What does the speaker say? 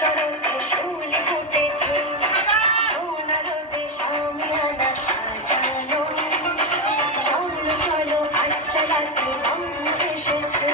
শরতে শিউলি ফুটেছে, সোনা রোদে শামিয়ানা সাজানো। চলো চলো আজ চালাতে রং এসেছে।